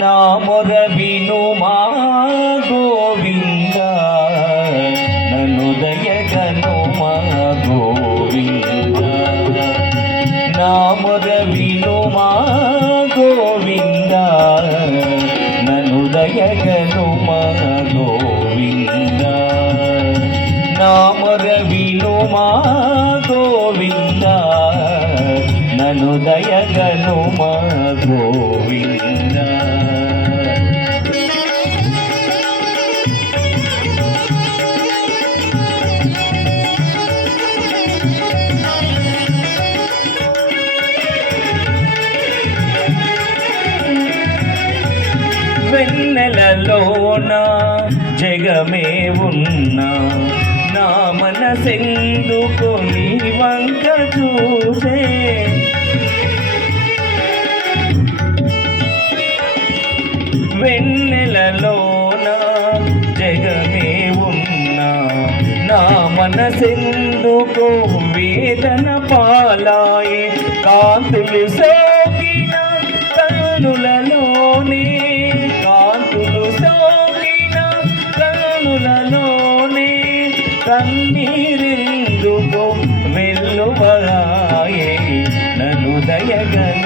నా మొర విను మా గోవింద నన్ను దయగను మా గోవింద నా మొర విను మా గోవింద నన్ను దయగను మా గోవింద నా మొర విను మా గోవింద నన్ను దయగను మా గోవింద వెన్నెలలోన జగమే ఉన్నా నా మనసెందుకు నీ వంక చూసే. వెన్నెలలోన జగమే ఉన్నా నా మనసెందుకు వేదన పాలాయి కాంతులు సే కన్నీరెందుకు వెల్లువరాయే నన్ను దయగను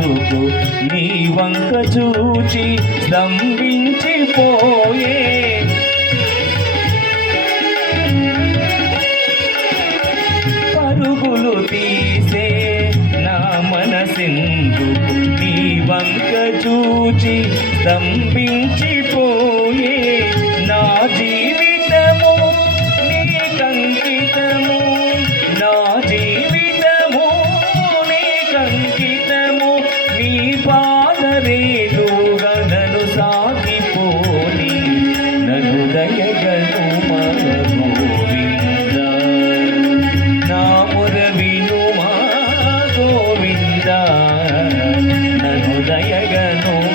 మనసెందుకు నీ వంక చూచి స్తంభించిపోయే పరుగులు తీసే నా మనసెందుకు నీ వంక చూచి స్తంభించి దయగను